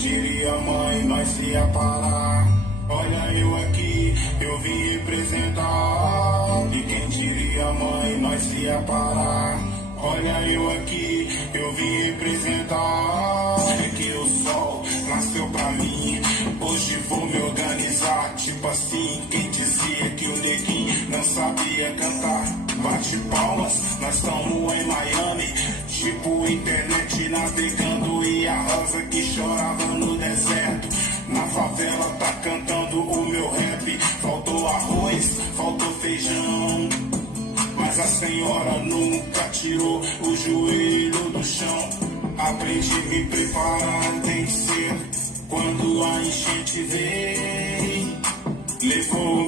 diria, mãe, nós ia parar. Olha eu aqui, eu vim representar. E quem diria, mãe, nós ia parar. Olha eu aqui, eu vim representar. É que o sol nasceu pra mim, hoje vou me organizar. Tipo assim, quem dizia que o neguinho não sabia cantar? Bate palmas, nós estamos em Miami. Tipo internet navegando e a rosa que chorava no deserto. Na favela tá cantando o meu rap. Faltou arroz, faltou feijão, mas a senhora nunca tirou o joelho do chão. Aprendi a me preparar, tem que ser quando a enchente vem. Levou